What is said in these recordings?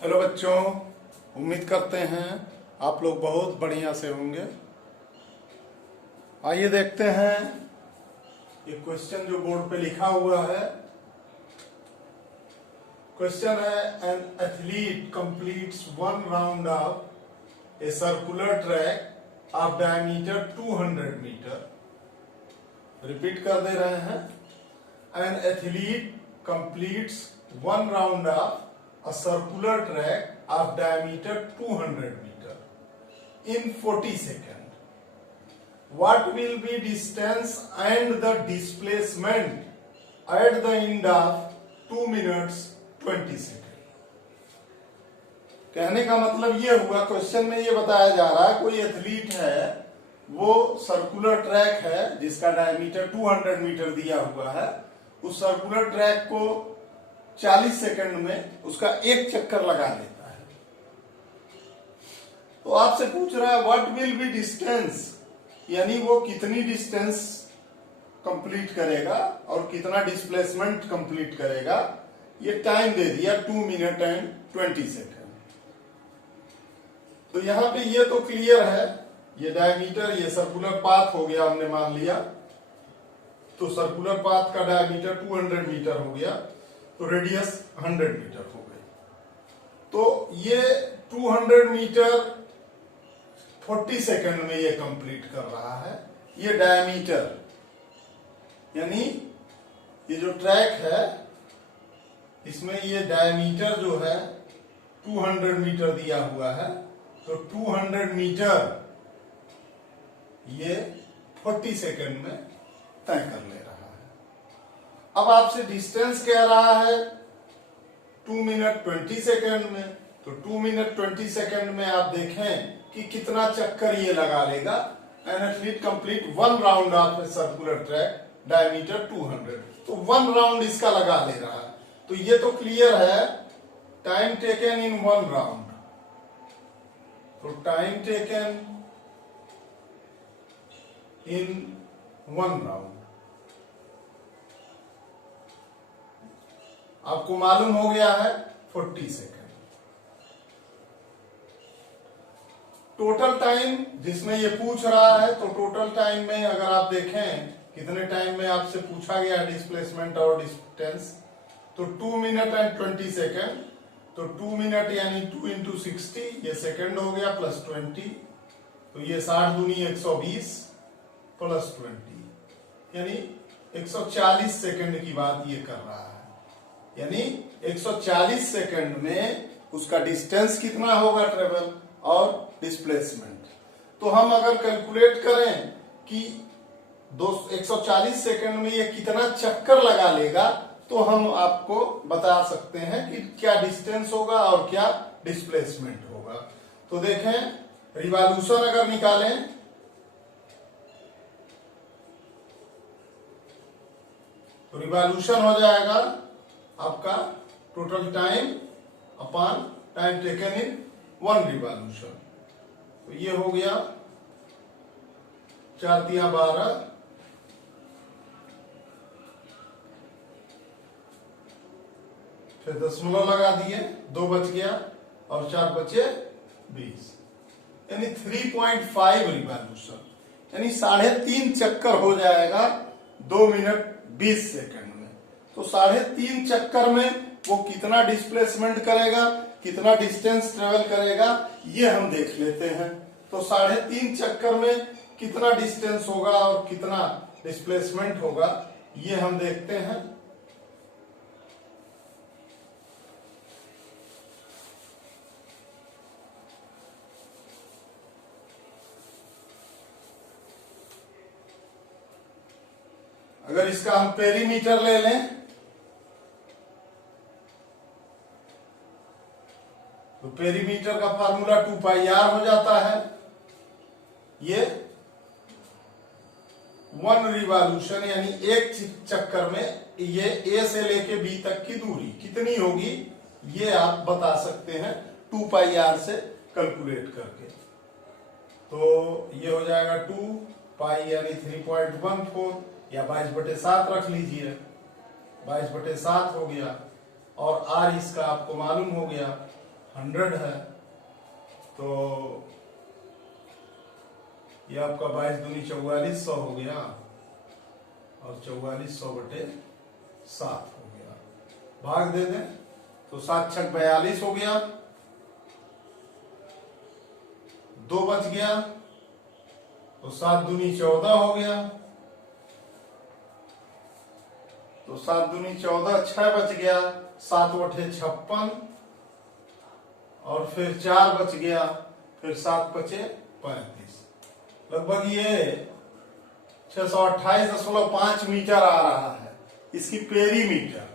Hello बच्चों, उम्मीद करते हैं आप लोग बहुत बढ़िया से होंगे। आइए देखते हैं ये क्वेश्चन जो बोर्ड पे लिखा हुआ है। क्वेश्चन है, an athlete completes one round of a circular track of diameter 200 metre. Repeat कर दे रहे हैं, an athlete completes one round of a circular track of diameter 200 meter in 40 seconds. What will be distance and the displacement at the end of 2 minutes 20 seconds? कहने का मतलब ये हुआ, question में ये बताया जा रहा है कोई एथलीट है, वो सर्कुलर ट्रैक है जिसका डायमीटर 200 मीटर दिया हुआ है। उस सर्कुलर ट्रैक को 40 सेकंड में उसका एक चक्कर लगा लेता है। तो आपसे पूछ रहा है व्हाट विल बी डिस्टेंस, यानी वो कितनी डिस्टेंस कंप्लीट करेगा और कितना डिस्प्लेसमेंट कंप्लीट करेगा। ये टाइम दे दिया 2 मिनट एंड 20 सेकंड। तो यहां पे ये तो क्लियर है, ये डायमीटर, ये सर्कुलर पाथ हो गया, हमने मान लिया। तो सर्कुलर पाथ का डायमीटर 200 मीटर हो गया, तो रेडियस 100 मीटर हो गई। तो ये 200 मीटर 40 सेकंड में ये कंप्लीट कर रहा है। ये डायमीटर, यानी ये जो ट्रैक है इसमें ये डायमीटर जो है 200 मीटर दिया हुआ है। तो 200 मीटर ये 40 सेकंड में तय कर ले रहा है। अब आपसे डिस्टेंस कह रहा है 2 मिनट 20 सेकंड में। तो 2 मिनट 20 सेकंड में आप देखें कि कितना चक्कर ये लगा लेगा। An athlete complete one round of a circular track diameter 200। तो वन राउंड इसका लगा ले रहा है। तो ये तो क्लियर है, time taken in one round. तो time taken in one round आपको मालूम हो गया है 40 सेकंड। टोटल टाइम जिसमें ये पूछ रहा है, तो टोटल टाइम में अगर आप देखें कितने टाइम में आपसे पूछा गया डिस्प्लेसमेंट और डिस्टेंस, तो 2 मिनट एंड 20 सेकंड। तो 2 मिनट यानी 2 इंटू 60, ये सेकंड हो गया, प्लस 20। तो ये 60 दूनी 120 प्लस 20, यानी 140 सेकंड की बात ये कर रहा है। यानी 140 सेकंड में उसका डिस्टेंस कितना होगा ट्रेवल और डिस्प्लेसमेंट। तो हम अगर कैलकुलेट करें कि 140 सेकंड में ये कितना चक्कर लगा लेगा, तो हम आपको बता सकते हैं कि क्या डिस्टेंस होगा और क्या डिस्प्लेसमेंट होगा। तो देखें, रिवॉल्यूशन अगर निकालें तो रिवॉल्यूशन हो जाएगा आपका total time upon time taken in one revolution. तो ये हो गया 4 तिया 12, फिर दशमलव लगा दिए, 2 बच गया और 4 बचे 20, यानी 3.5 रिवॉल्यूशन, यानी 3.5 चक्कर हो जाएगा 2 मिनट 20 सेकंड में। तो 3.5 चक्कर में वो कितना डिस्प्लेसमेंट करेगा, कितना डिस्टेंस ट्रेवल करेगा, ये हम देख लेते हैं। तो 3.5 चक्कर में कितना डिस्टेंस होगा और कितना डिस्प्लेसमेंट होगा, ये हम देखते हैं। अगर इसका हम पेरीमीटर ले लें तो पेरीमीटर का फार्मूला 2πr हो जाता है। ये 1 रिवॉल्यूशन यानी एक चक्कर में ये ए से लेके बी तक की दूरी कितनी होगी, ये आप बता सकते हैं 2πr से कैलकुलेट करके। तो ये हो जाएगा 2 पाई यानी 3.14 या 22/7 रख लीजिए, 22/7 हो गया। और आर इसका आपको मालूम हो गया 100 है, तो ये आपका 22 दूनी 4400 हो गया और 4400/7 हो गया। भाग दे दें तो 7 छक 42 हो गया, 2 बच गया तो 7 दूनी 14 हो गया, तो 7 दूनी 14, 6 बच गया, 7/56 और फिर 4 बच गया, फिर 7 बचे 35। लगभग ये 628.5 मीटर आ रहा है इसकी पेरीमीटर।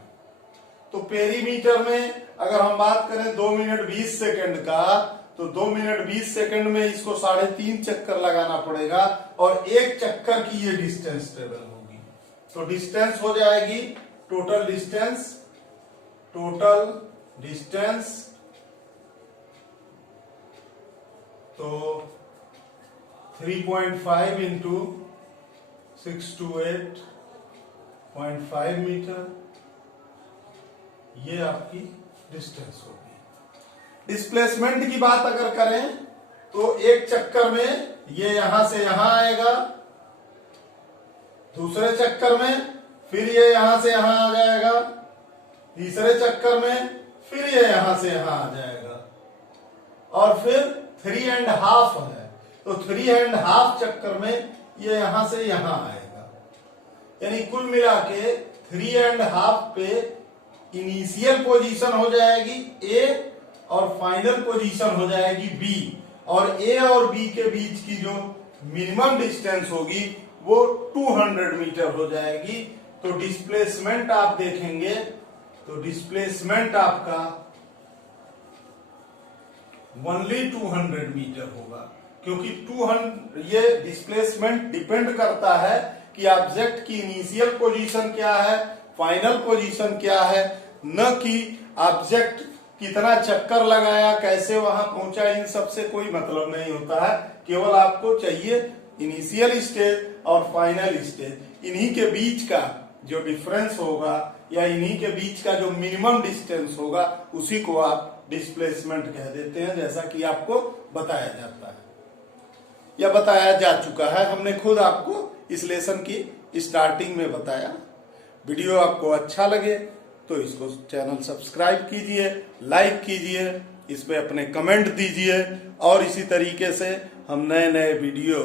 तो पेरीमीटर में अगर हम बात करें 2 मिनट 20 सेकंड का, तो 2 मिनट 20 सेकंड में इसको 3.5 चक्कर लगाना पड़ेगा और एक चक्कर की ये डिस्टेंस टेबल होगी। तो डिस्टेंस हो जाएगी टोटल डिस्टेंस तो 3.5 इंटू 628.5 मीटर, ये आपकी डिस्टेंस होगी। डिस्प्लेसमेंट की बात अगर करें तो एक चक्कर में ये यहां से यहां आएगा, दूसरे चक्कर में फिर ये यहां से यहां आ जाएगा, तीसरे चक्कर में फिर ये यहां से यहां आ जाएगा और फिर 3.5 है, तो 3.5 चक्कर में ये यहां से यहां आएगा। यानी कुल मिला के 3.5 पे इनिशियल पोजीशन हो जाएगी ए और फाइनल पोजीशन हो जाएगी बी, और ए और बी के बीच की जो मिनिमम डिस्टेंस होगी वो 200 मीटर हो जाएगी। तो डिस्प्लेसमेंट आप देखेंगे तो डिस्प्लेसमेंट आपका ओनली 200 मीटर होगा, क्योंकि 200 ये डिस्प्लेसमेंट डिपेंड करता है कि ऑब्जेक्ट की इनिशियल पोजीशन क्या है, फाइनल पोजीशन क्या है, न कि ऑब्जेक्ट कितना चक्कर लगाया, कैसे वहां पहुंचा। इन सब से कोई मतलब नहीं होता है, केवल आपको चाहिए इनिशियल स्टेज और फाइनल स्टेज, इन्हीं के बीच का जो डिफरेंस होगा या इन्हीं के बीच का जो मिनिमम डिस्टेंस होगा उसी को आप डिस्प्लेसमेंट कह देते हैं, जैसा कि आपको बताया जाता है या बताया जा चुका है। हमने खुद आपको इस लेसन की स्टार्टिंग में बताया। वीडियो आपको अच्छा लगे तो इसको चैनल सब्सक्राइब कीजिए, लाइक कीजिए, इस पे अपने कमेंट दीजिए और इसी तरीके से हम नए नए वीडियो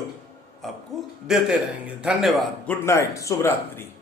आपको देते रहेंगे। धन्यवाद, गुड नाइट, शुभ रात्रि।